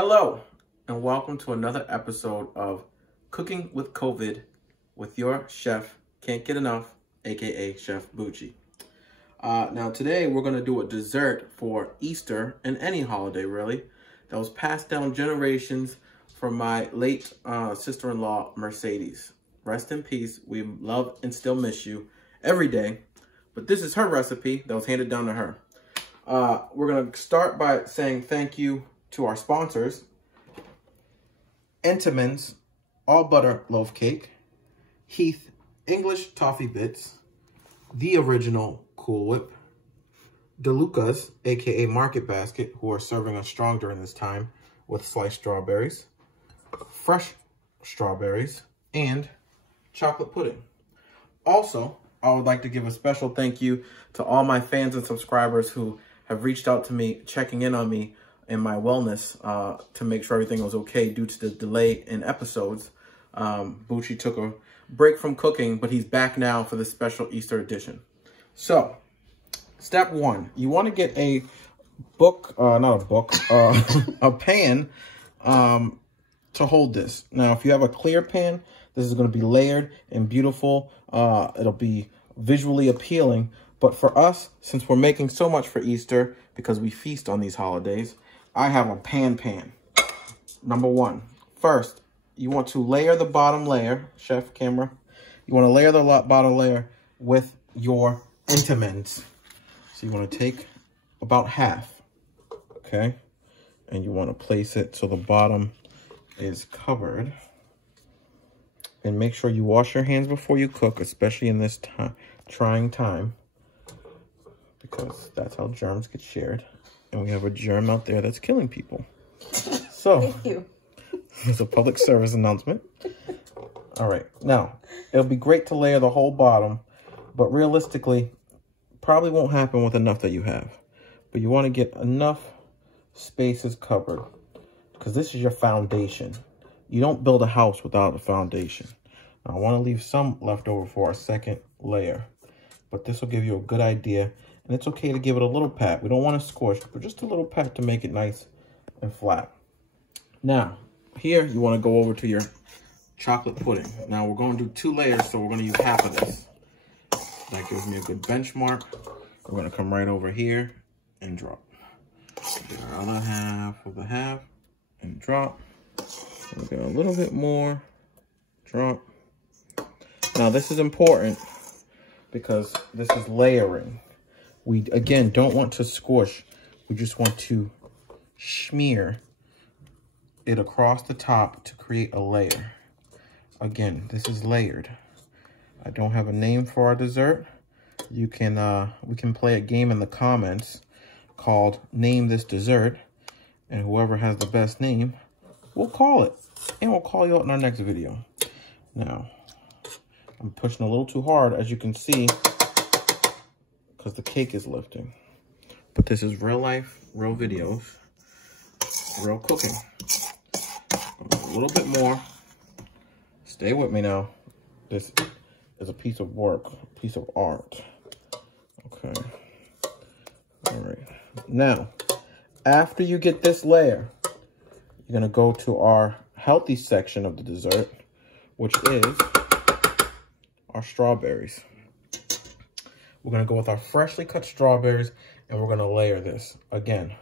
Hello, and welcome to another episode of Cooking with COVID with your chef, Can't Get Enough, aka Chef Bucci. Now today we're going to do a dessert for Easter and any holiday really that was passed down generations from my late sister-in-law, Mercedes. Rest in peace. We love and still miss you every day. But this is her recipe that was handed down to her. We're going to start by saying thank you to our sponsors. Entenmann's All Butter Loaf Cake, Heath English Toffee Bits, The Original Cool Whip, DeLuca's, aka Market Basket, who are serving us strong during this time with sliced strawberries, fresh strawberries, and chocolate pudding. Also, I would like to give a special thank you to all my fans and subscribers who have reached out to me, checking in on me and my wellness to make sure everything was okay due to the delay in episodes. Bucci took a break from cooking, but he's back now for the special Easter edition. So, step one, you want to get a a pan to hold this. Now, if you have a clear pan, this is going to be layered and beautiful. It'll be visually appealing. But for us, since we're making so much for Easter, because we feast on these holidays, I have a pan. Number one, first, you want to layer the bottom layer, chef camera. You want to layer the bottom layer with your Entenmann's. So you want to take about half, okay? And you want to place it so the bottom is covered. And make sure you wash your hands before you cook, especially in this trying time, because that's how germs get shared. And we have a germ out there that's killing people. So, thank you. It's a public service announcement. All right. Now, it'll be great to layer the whole bottom, but realistically, probably won't happen with enough that you have. But you want to get enough spaces covered, because this is your foundation. You don't build a house without a foundation. Now, I want to leave some left over for our second layer, but this will give you a good idea. And it's okay to give it a little pat. We don't want to squish, but just a little pat to make it nice and flat. Now, here you want to go over to your chocolate pudding. Now, we're going to do 2 layers, so we're going to use half of this. That gives me a good benchmark. We're going to come right over here and drop. Get our other half of the half and drop. We'll get a little bit more, drop. Now, this is important because this is layering. We, again, don't want to squish. We just want to smear it across the top to create a layer. Again, this is layered. I don't have a name for our dessert. You can, we can play a game in the comments called Name This Dessert. And whoever has the best name, we'll call it. And we'll call you out in our next video. Now, I'm pushing a little too hard, as you can see, because the cake is lifting. But this is real life, real videos, real cooking. A little bit more. Stay with me now. This is a piece of work, a piece of art. Okay. All right. Now, after you get this layer, you're going to go to our healthy section of the dessert, which is our strawberries. We're going to go with our freshly cut strawberries, and we're going to layer this. Again,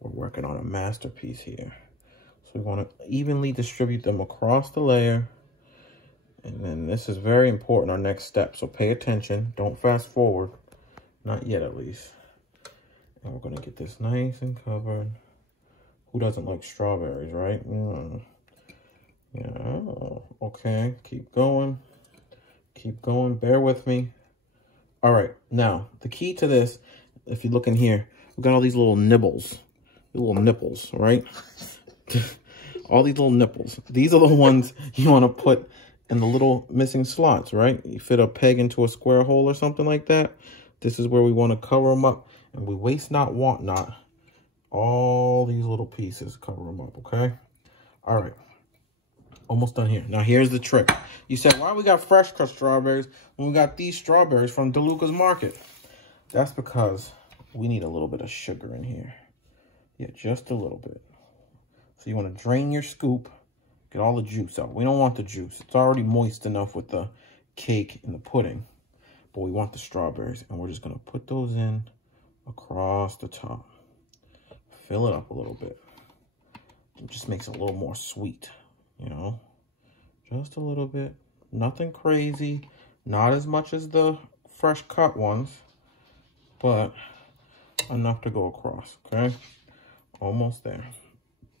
we're working on a masterpiece here. So we want to evenly distribute them across the layer. And then this is very important, our next step. So pay attention. Don't fast forward. Not yet, at least. And we're going to get this nice and covered. Who doesn't like strawberries, right? Yeah. Okay. Keep going. Keep going. Bear with me. All right, now, the key to this, if you look in here, we've got all these little nibbles, little nipples, right? All these little nipples. These are the ones you want to put in the little missing slots, right? You fit a peg into a square hole or something like that. This is where we want to cover them up, and we waste not, want not. All these little pieces, cover them up, okay? All right. Almost done here. Now, here's the trick. You said, why we got fresh cut strawberries when we got these strawberries from DeLuca's Market? That's because we need a little bit of sugar in here. Yeah, just a little bit. So you want to drain your scoop, get all the juice out. We don't want the juice. It's already moist enough with the cake and the pudding, but we want the strawberries. And we're just going to put those in across the top. Fill it up a little bit. It just makes it a little more sweet, you know, just a little bit. Nothing crazy, not as much as the fresh cut ones, but enough to go across, okay? Almost there.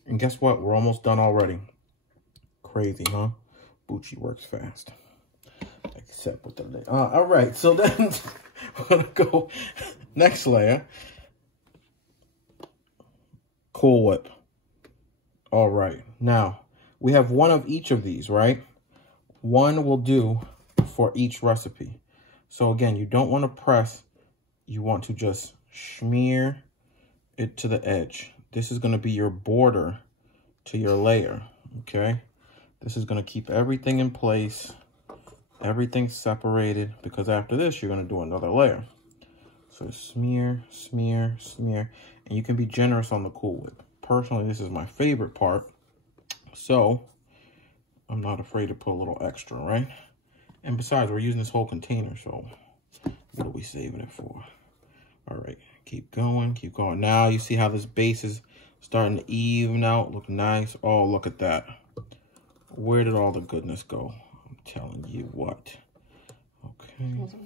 And guess what? We're almost done already. Crazy, huh? Bucci works fast. Except with the lid. All right, so then we're gonna go next layer. Cool Whip. All right, now we have one of each of these, right? One will do for each recipe. So again, you don't want to press. You want to just smear it to the edge. This is going to be your border to your layer, okay? This is going to keep everything in place, everything separated, because after this, you're going to do another layer. So smear, smear, smear, and you can be generous on the Cool Whip. Personally, this is my favorite part, so I'm not afraid to put a little extra, right? And besides, we're using this whole container, so what are we saving it for? All right, keep going, keep going. Now you see how this base is starting to even out, look nice. Oh, look at that. Where did all the goodness go? I'm telling you what. Okay. Okay.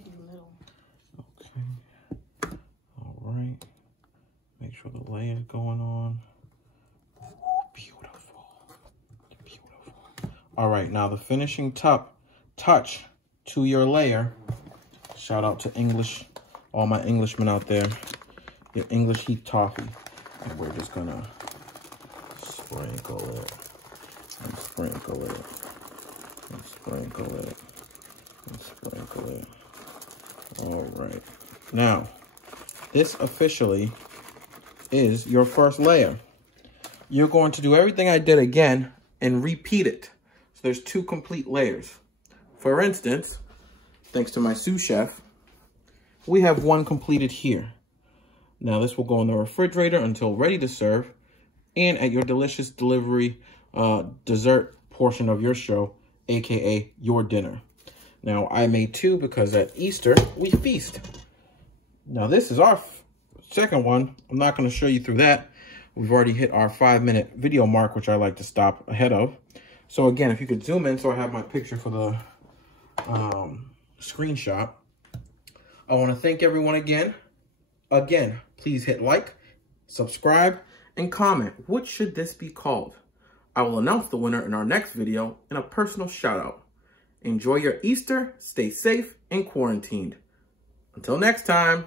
All right. Make sure the layer's going on. Ooh, beautiful. Beautiful. All right, now the finishing touch to your layer. Shout out to English, all my Englishmen out there. Your English heat toffee. And we're just gonna sprinkle it. And sprinkle it. And sprinkle it. And sprinkle it. All right. Now, this officially is your first layer. You're going to do everything I did again and repeat it. So there's 2 complete layers. For instance, thanks to my sous chef, we have 1 completed here. Now this will go in the refrigerator until ready to serve and at your delicious delivery dessert portion of your show, aka your dinner. Now I made 2 because at Easter we feast. Now this is our second one. I'm not going to show you through that. We've already hit our 5-minute video mark, which I like to stop ahead of. So again, if you could zoom in so I have my picture for the screenshot. I want to thank everyone again. Again, please hit like, subscribe, and comment. What should this be called? I will announce the winner in our next video in a personal shout out. Enjoy your Easter, stay safe and quarantined. Until next time.